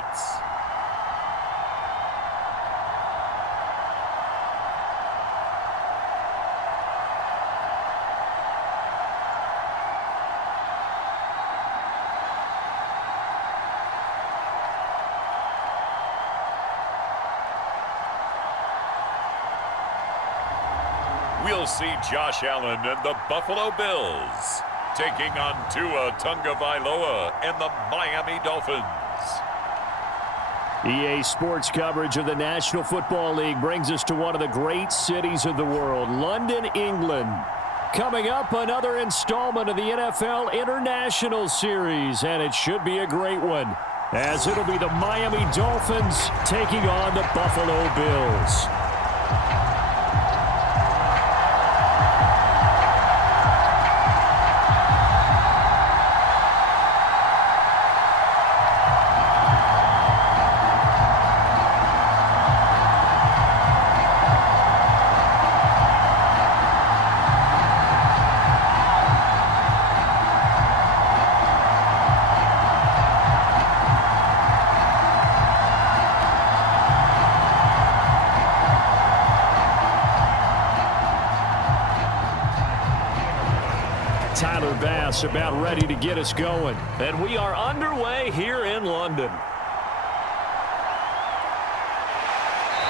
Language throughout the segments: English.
points. We'll see Josh Allen and the Buffalo Bills taking on Tua Tagovailoa and the Miami Dolphins. EA Sports coverage of the National Football League brings us to one of the great cities of the world, London, England. Coming up, another installment of the NFL International Series, and it should be a great one, as it'll be the Miami Dolphins taking on the Buffalo Bills. Tyler Bass about ready to get us going. And we are underway here in London.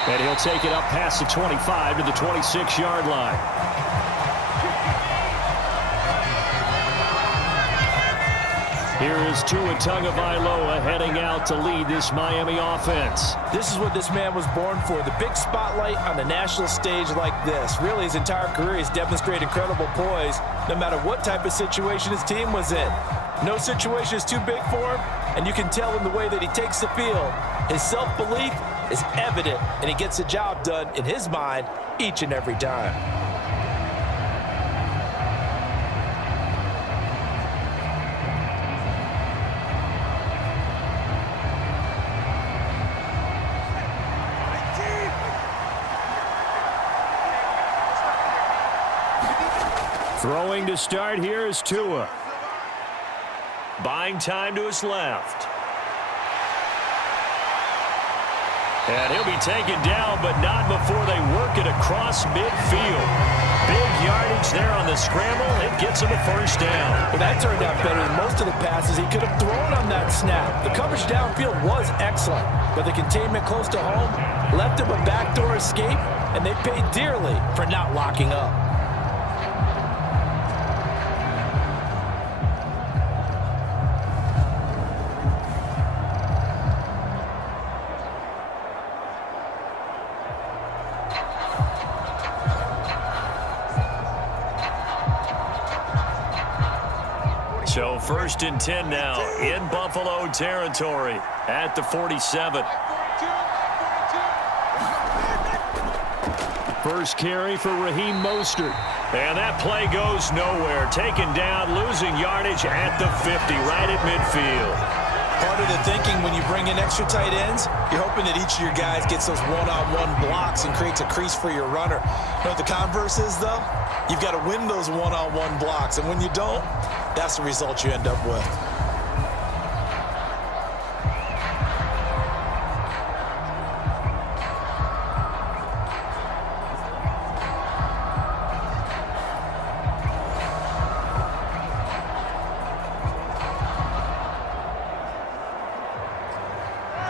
And he'll take it up past the 25 to the 26-yard line. Here is Tua Tagovailoa heading out to lead this Miami offense. This is what this man was born for, the big spotlight on the national stage like this. Really, his entire career he's demonstrated incredible poise, no matter what type of situation his team was in. No situation is too big for him, and you can tell in the way that he takes the field. His self-belief is evident, and he gets the job done in his mind each and every time. Throwing to start here is Tua. Buying time to his left. And he'll be taken down, but not before they work it across midfield. Big yardage there on the scramble. It gets him a first down. Well, that turned out better than most of the passes he could have thrown on that snap. The coverage downfield was excellent, but the containment close to home left him a backdoor escape, and they paid dearly for not locking up. So first and 10 now in Buffalo territory at the 47. First carry for Raheem Mostert. And that play goes nowhere. Taken down, losing yardage at the 50, right at midfield. Part of the thinking when you bring in extra tight ends, you're hoping that each of your guys gets those one-on-one blocks and creates a crease for your runner. You know what the converse is, though? You've got to win those one-on-one blocks, and when you don't, that's the result you end up with.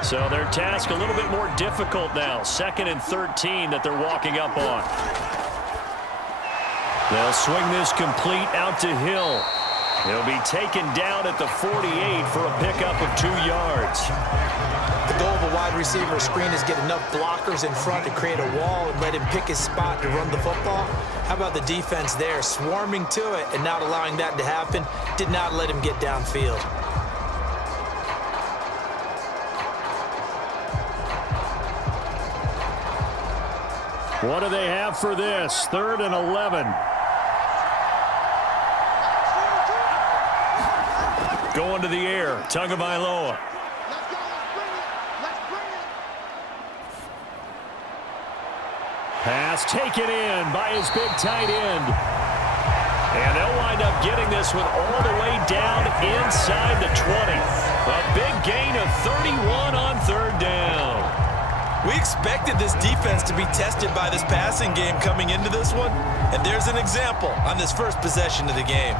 So their task a little bit more difficult now. 2nd and 13 that they're walking up on. They'll swing this complete out to Hill. He'll be taken down at the 48 for a pickup of 2 yards. The goal of a wide receiver screen is get enough blockers in front to create a wall and let him pick his spot to run the football. How about the defense there, swarming to it and not allowing that to happen? Did not let him get downfield. What do they have for this? 3rd and 11. Going to the air, Tagovailoa. Pass taken in by his big tight end. And they'll wind up getting this one all the way down inside the 20. A big gain of 31 on third down. We expected this defense to be tested by this passing game coming into this one, and there's an example on this first possession of the game.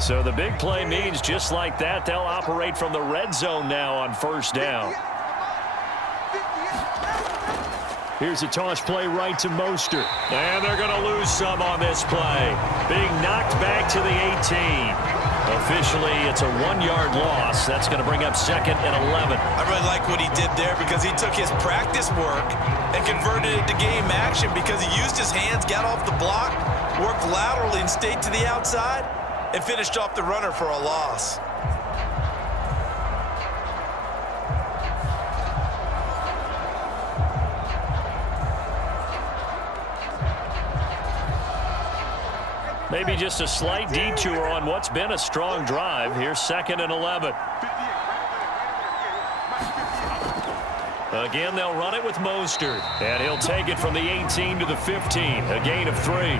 So the big play means just like that, they'll operate from the red zone now on first down. Here's a toss play right to Mostert. And they're going to lose some on this play. Being knocked back to the 18. Officially, it's a 1-yard loss. That's going to bring up second and 11. I really like what he did there because he took his practice work and converted it to game action because he used his hands, got off the block, worked laterally and stayed to the outside, and finished off the runner for a loss. Maybe just a slight detour on what's been a strong drive. Here's second and 11. Again, they'll run it with Mostert. And he'll take it from the 18 to the 15. A gain of 3.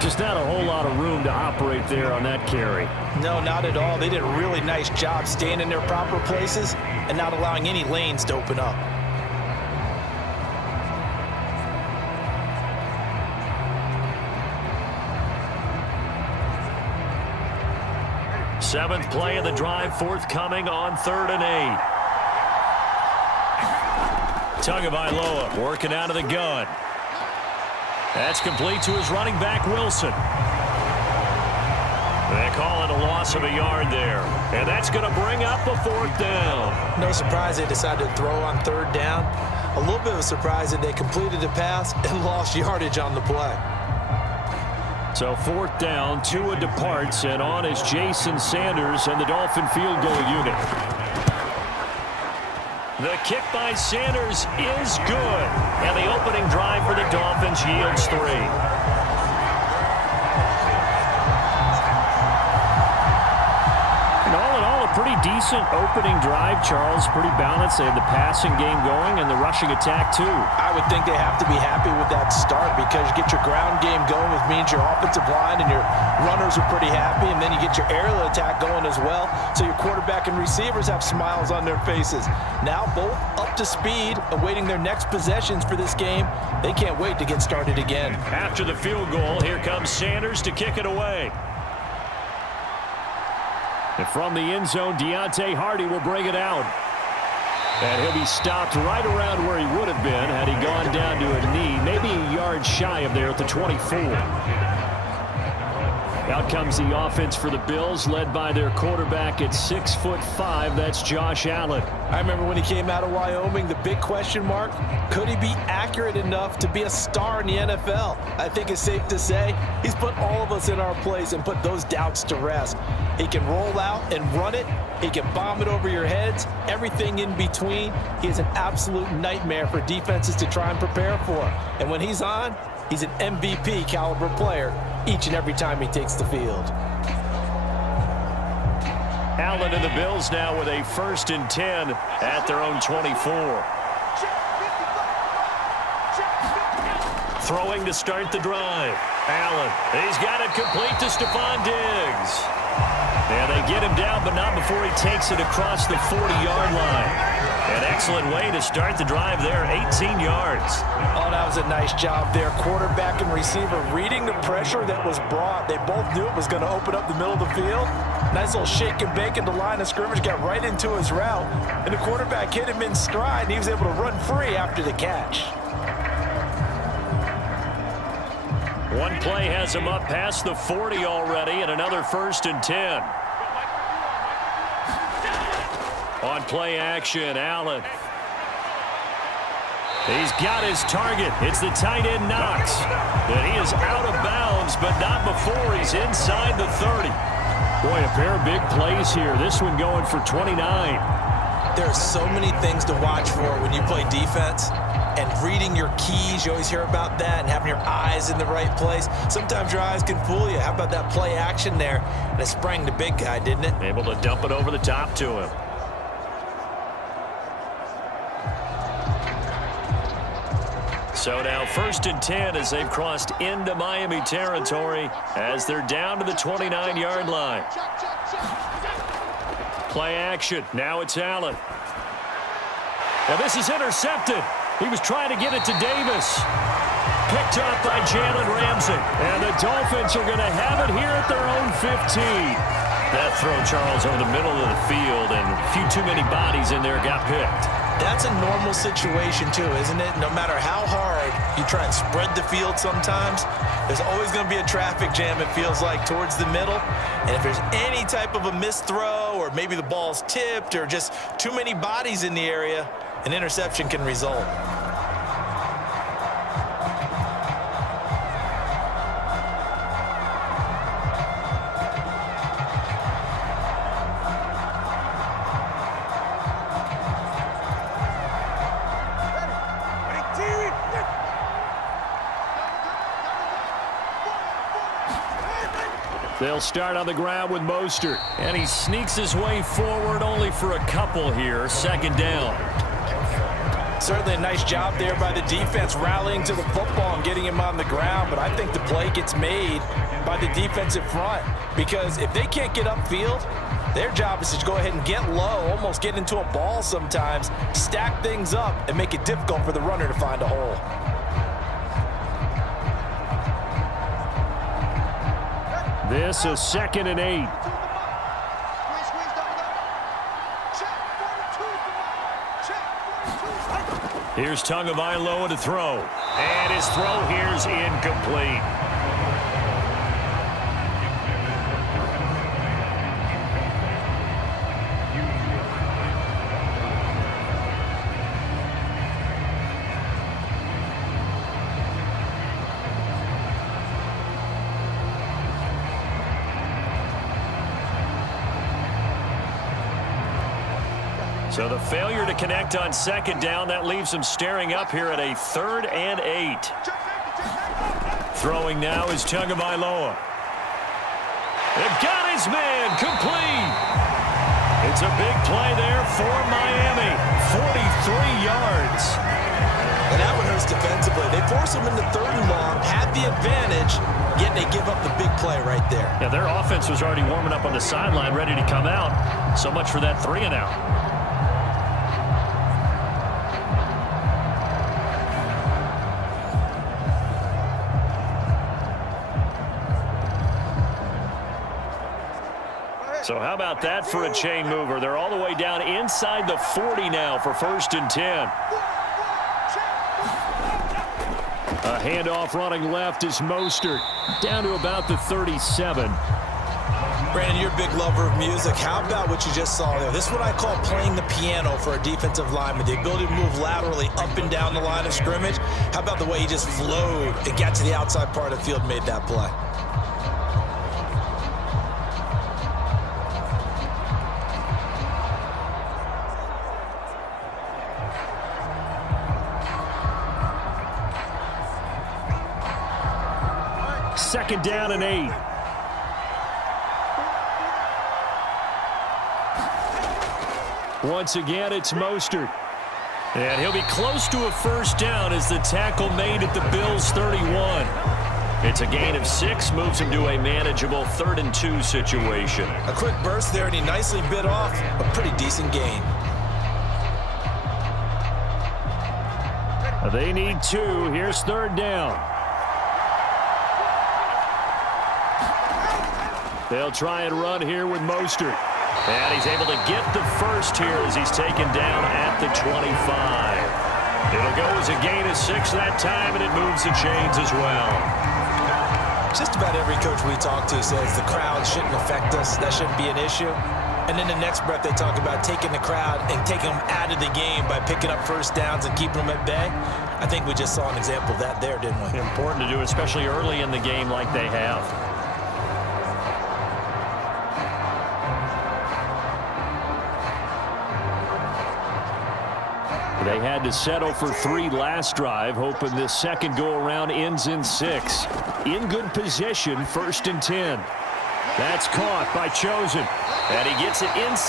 Just not a whole lot of room to operate there on that carry. No, not at all. They did a really nice job staying in their proper places and not allowing any lanes to open up. Seventh play of the drive forthcoming on 3rd and 8. Tagovailoa working out of the gun. That's complete to his running back, Wilson. They call it a loss of a yard there. And that's going to bring up a 4th down. No surprise they decided to throw on 3rd down. A little bit of a surprise that they completed the pass and lost yardage on the play. So 4th down, Tua departs, and on is Jason Sanders and the Dolphin field goal unit. The kick by Sanders is good. And the opening drive for the Dolphins yields 3. And all in all, a pretty decent opening drive, Charles. Pretty balanced. They had the passing game going and the rushing attack, too. I would think they have to be happy with that start because you get your ground game going, which means your offensive line and your runners are pretty happy, and then you get your aerial attack going as well, so your quarterback and receivers have smiles on their faces. Now both up to speed, awaiting their next possessions for this game. They can't wait to get started again. After the field goal, here comes Sanders to kick it away. And from the end zone, Deontay Hardy will bring it out. And he'll be stopped right around where he would have been had he gone down to a knee, maybe a yard shy of there at the 24. Out comes the offense for the Bills, led by their quarterback at 6'5". That's Josh Allen. I remember when he came out of Wyoming, the big question mark, could he be accurate enough to be a star in the NFL? I think it's safe to say he's put all of us in our place and put those doubts to rest. He can roll out and run it. He can bomb it over your heads, everything in between. He is an absolute nightmare for defenses to try and prepare for. And when he's on, he's an MVP caliber player each and every time he takes the field. Allen and the Bills now with a 1st and 10 at their own 24. Throwing to start the drive. Allen, he's got it complete to Stephon Diggs. And they get him down, but not before he takes it across the 40-yard line. An excellent way to start the drive there, 18 yards. Oh, that was a nice job there. Quarterback and receiver reading the pressure that was brought. They both knew it was going to open up the middle of the field. Nice little shake and bake in the line of scrimmage, got right into his route. And the quarterback hit him in stride, and he was able to run free after the catch. One play has him up past the 40 already, and another 1st and 10. On play action, Allen. He's got his target. It's the tight end Knox. And he is out of bounds, but not before he's inside the 30. Boy, a pair of big plays here. This one going for 29. There are so many things to watch for when you play defense. And reading your keys, you always hear about that, and having your eyes in the right place. Sometimes your eyes can fool you. How about that play action there? And it sprang the big guy, didn't it? Able to dump it over the top to him. So now 1st and 10 as they've crossed into Miami territory as they're down to the 29-yard line. Play action. Now it's Allen. Now this is intercepted. He was trying to get it to Davis. Picked up by Jalen Ramsey. And the Dolphins are going to have it here at their own 15. That throw, Charles, over the middle of the field, and a few too many bodies in there got picked. That's a normal situation, too, isn't it? No matter how hard you try and spread the field sometimes, there's always going to be a traffic jam, it feels like, towards the middle. And if there's any type of a missed throw, or maybe the ball's tipped, or just too many bodies in the area, an interception can result. They'll start on the ground with Mostert. And he sneaks his way forward only for a couple here. 2nd down. Certainly a nice job there by the defense rallying to the football and getting him on the ground. But I think the play gets made by the defensive front. Because if they can't get upfield, their job is to go ahead and get low, almost get into a ball sometimes, stack things up, and make it difficult for the runner to find a hole. This is 2nd and 8. Here's Tagovailoa to throw. And his throw here's incomplete. So the failure to connect on 2nd down, that leaves him staring up here at a 3rd and 8. Throwing now is Tagovailoa. They've got his man complete. It's a big play there for Miami. 43 yards. And that one hurts defensively. They force him into 3rd and long, had the advantage, yet they give up the big play right there. Yeah, their offense was already warming up on the sideline, ready to come out. So much for that 3 and out. So how about that for a chain mover? They're all the way down inside the 40 now for 1st and 10. A handoff running left is Mostert. Down to about the 37. Brandon, you're a big lover of music. How about what you just saw there? This is what I call playing the piano for a defensive lineman. The ability to move laterally up and down the line of scrimmage. How about the way he just flowed and got to the outside part of the field and made that play? Second down and 8. Once again, it's Mostert. And he'll be close to a 1st down as the tackle made at the Bills' 31. It's a gain of 6, moves him to a manageable 3rd and 2 situation. A quick burst there, and he nicely bit off a pretty decent gain. They need 2. Here's 3rd down. They'll try and run here with Mostert. And he's able to get the 1st here as he's taken down at the 25. It'll go as a gain of 6 that time, and it moves the chains as well. Just about every coach we talk to says the crowd shouldn't affect us. That shouldn't be an issue. And then the next breath they talk about taking the crowd and taking them out of the game by picking up 1st downs and keeping them at bay. I think we just saw an example of that there, didn't we? Important to do, especially early in the game like they have. They had to settle for 3 last drive, hoping this second go-around ends in 6. In good position, 1st and 10. That's caught by Chosen. And he gets it inside.